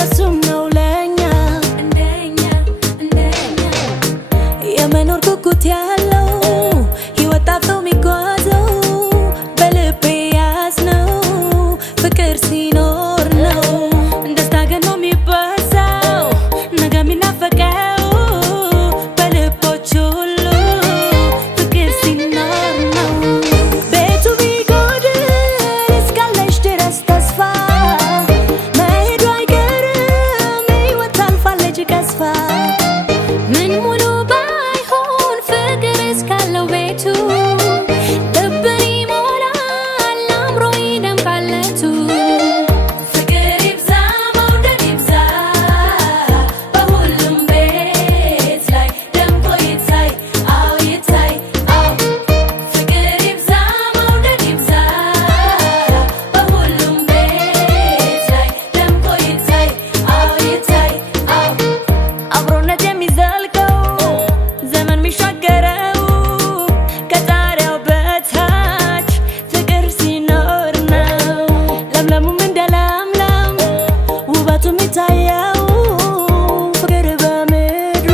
ለሱም ነው ለኛ እንደኛ የመኖር ጉጉት ያለው ሕይወት ጣፍቶ የሚጓዘው በልቤ ያዝነው ፍቅር ሲኖር ነው ደስታ ግን ነው የሚበዛው ነገ የሚናፈቀው በልቦች ሁሉ ፍቅር ሲኖር ነው ቤቱ ቢጎድል እስካለሽ ድረስ ተስፋ መሄዱ አይቀርም ሕይወት ታልፋለች ቀስፋ ምን ሙሉ ባይሆን ፍቅር እስካለው ቤቱ ልብን ይሞላል አምሮ ይደምቃለቱ ፍቅር ይብዛ መውደድ ይብዛ በሁሉም ቤት ላይ ደምቆ ይታይ አዎ ይታይ አዎ ፍቅር ይብዛ መውደድ ይብዛ በሁሉም ቤት ላይ ደምቆ ይታይ አዎ ይታይ አዎ አብሮነት የሚዘልቀው ዘመን የሚሻገረው ከጣሪያው በታች ፍቅር ሲኖር ነው ለምለሙም እንደ ለምለም ውበቱ የሚታየው ፍቅር በምድሩ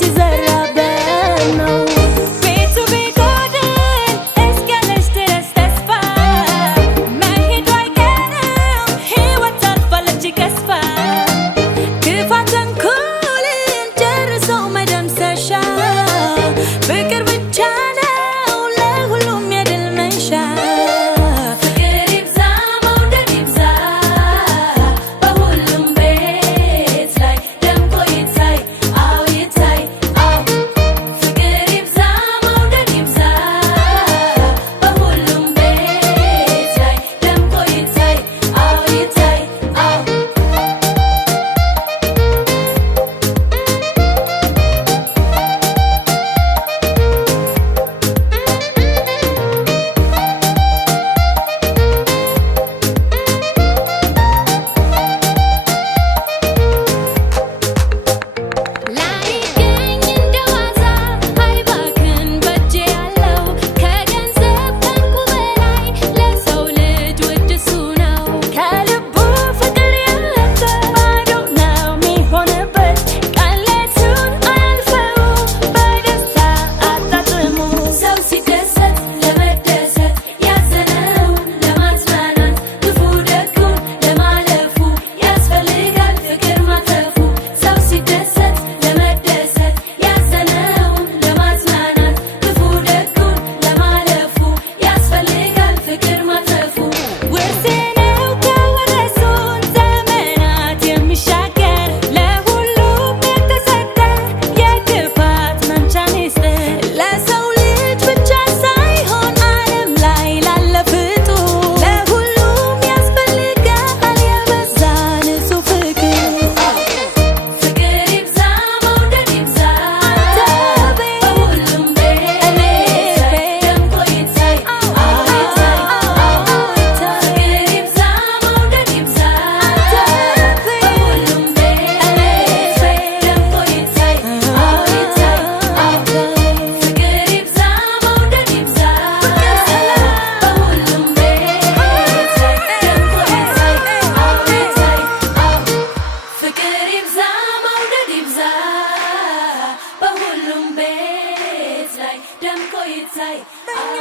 ሲዘራበት ነው ቤቱ ቢጎድል እስካለሽ ድረስ ተስፋ መሄዱ አይቀርም ሕይወት ታልፋለች ቀስፋ ክፋት ተንኮልን ጨርሶ መደምሰሻ ፍቅር ብቻ ነው ለሁሉም የድል መንሻ ፍቅር ይብዛ መውደድ ይብዛ በሁሉም ቤት ላይ ደምቆ ይታይ አዎ ይታይ አዎ ፍቅር ይብዛ መውደድ ይብዛ በሁሉም ቤት ላይ ደምቆ ይታይ አዎ ይታይ አዎ ላይገኝ እንደዋዛ አይባክን በእጄ ያለው ከገንዘብ ከእንቁ በላይ ለሰው ልጅ ውድ እሱ ነው ከልቡ ፍቅር ያለበት ባዶ ነው የሚሆንበት ቀለቱን አያልፈው በደስታ አጣጥሙ ሰው ሲደሰት ለመደሰት ያዘነውን ለማጽናናት ክፉ ደጉን ለማለፉ ያስፈልጋል ፍቅር ማትረፉ ሰው ሲደሰት ለመደሰት ያዘነውን ለማጽናናት ክፉ ደጉን ለማለፉ ያስፈልጋል ፍቅር ማትረፉ ውርሴ ነው ከወረሱን ዘመናት የሚሻገር ለሁሉም የተሰጠ የክፋት መምቻ ሚስጥር ለሰው ልጅ ብቻ ሳይሆን ዓለም ላይ ላለ ፍጡር ለሁሉም ያስፈልጋል የበዛ ንጹህ ፍቅር ፍቅር ይብዛ መውደድ ይብዛ በሁሉም ቤት ላይ ደምቆ ይታይ አዎ ይታይ ፍቅር ይብዛ መውደድ ይብዛ በሁሉም ቤት ላይ ደምቆ ይታይ አዎ ይታይ ፍቅር ይብዛ መውደድ ይብዛ በሁሉም ቤት ላይ ደምቆ ይታይ አዎ ይታይ ፍቅር ይብዛ መውደድ ይብዛ በሁሉም ቤት ላይ ደምቆ ይታይ አዎ